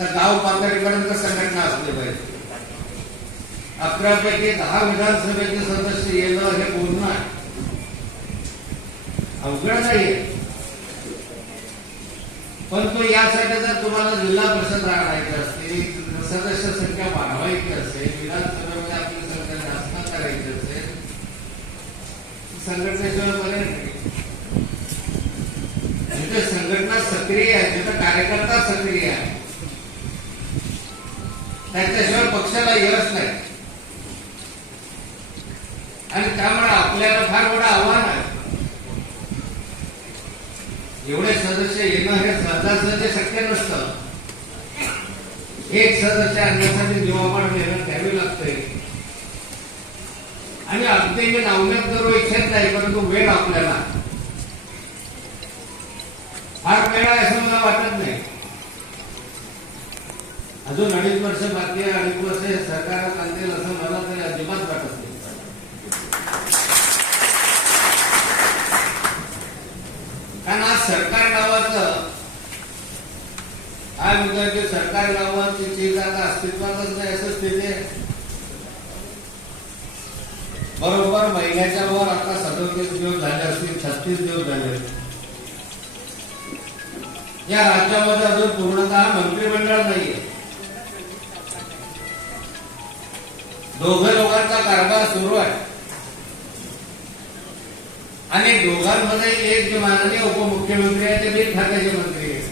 तर गाव पातळीपर्यंत संघटना असली पाहिजे. 11 पैकी 10 विधानसभेचे सदस्य येणं हे बोलणं आहे, अवघड नाहीये. परंतु यासाठी जर तुम्हाला जिल्हा परिषद राखायची असते, सदस्य संख्या वाढवायची असेल, विधानसभेमध्ये आपली संख्या जास्त करायची असेल, संघटनेशिवाय पर्याय नाही. जिथे संघटना सक्रिय आहे, जिथे कार्यकर्ता सक्रिय आहे, त्याच्याशिवाय पक्षाला यश नाही. आणि त्यामुळे आपल्याला फार मोठं आव्हान आहे. एवढे सदस्य येणं हे सहजासहजी शक्य नसतं. एक सदस्य आणण्यासाठी जीवापाड मेहनत घ्यावी लागते. आणि अगदी मी नावण्यात करू इच्छित नाही, परंतु वेळ आपल्याला फार वेळ आहे असं मला वाटत नाही. अजून 2.5 वर्ष बाकी आहे. 2.5 वर्ष सरकारात आणतील असं मला तरी अजिबात वाटत नाही. कारण आज सरकार नावाचं काय म्हणतात की सरकार नावाची चीज आता अस्तित्वातच नाही असं स्थिती आहे. बरोबर महिन्याच्या वर आता 37 दिवस झाले असतील, 36 दिवस झाले. या राज्यामध्ये अजून पूर्णतः मंत्रिमंडळ नाहीये. दोघं लोकांचा कारभार सुरू आहे आणि दोघांमध्ये एक माननीय उपमुख्यमंत्री आहे, ते बिन खात्याचे मंत्री आहे.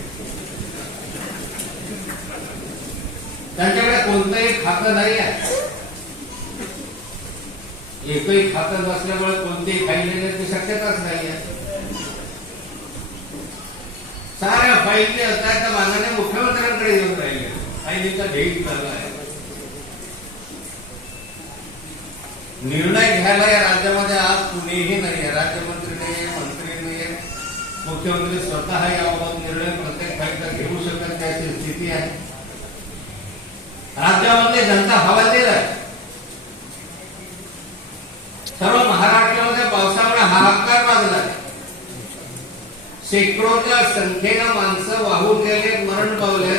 त्यांच्याकडे कोणतंही खातं नाही आहे. एकही खातं नसल्यामुळे कोणतेही फाईल देण्याची शक्यताच नाही आहे. साऱ्या फाईली असतात त्या माननीय मुख्यमंत्र्यांकडे येऊन राहिले. फाईलीचा ढेग चालला आहे. निर्णय घ्यायला या राज्यामध्ये आज कुणीही नाही आहे. राज्यमंत्री नाही, मंत्री नाही, मुख्यमंत्री स्वतः याबाबत निर्णय प्रत्येक फाईलचा घेऊ शकत नाही अशी स्थिती आहे. राज्यामध्ये जनता हवालदिल आहे. सर्व महाराष्ट्रामध्ये पावसामुळे हाहाकार माजला. शेकडोच्या संख्येनं माणसं वाहून गेले, मरण पावले.